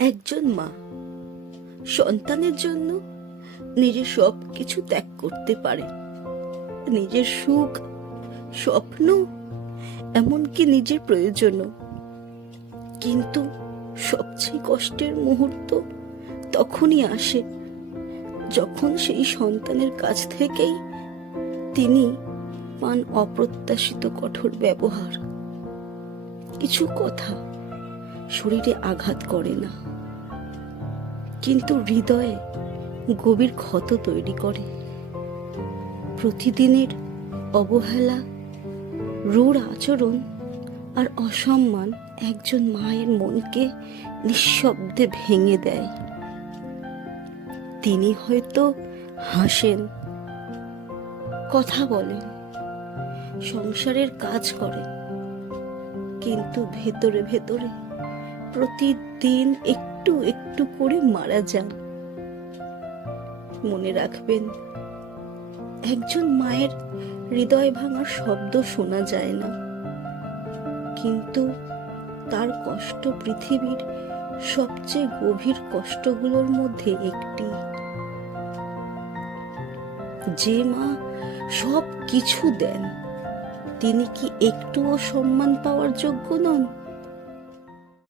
একজন মা সন্তানের জন্য নিজের সব কিছু ত্যাগ করতে পারে। নিজের সুখ, স্বপ্ন, এমনকি নিজের প্রয়োজনও। কিন্তু সবচেয়ে কষ্টের মুহূর্ত তখনই আসে যখন সেই সন্তানের কাছ থেকেই তিনি পান অপ্রত্যাশিত কঠোর ব্যবহার। কিছু কথা শরীরে আঘাত করে না, কিন্তু হৃদয়ে গভীর ক্ষত তৈরি করে। প্রতিদিনের অবহেলা, রূঢ় আচরণ আর অসম্মান একজন মায়ের মনকে নিঃশব্দে ভেঙে দেয়। তিনি হয়তো হাসেন, কথা বলেন, সংসারের কাজ করেন, কিন্তু ভেতরে ভেতরে প্রতিদিন একটু একটু করে মারা যান। মনে রাখবেন, একজন মায়ের হৃদয় ভাঙার শব্দ শোনা যায় না, কিন্তু তার কষ্ট পৃথিবীর সবচেয়ে গভীর কষ্টগুলোর মধ্যে একটি। যে মা সব কিছু দেন, তিনি কি একটুও সম্মান পাওয়ার যোগ্য নন?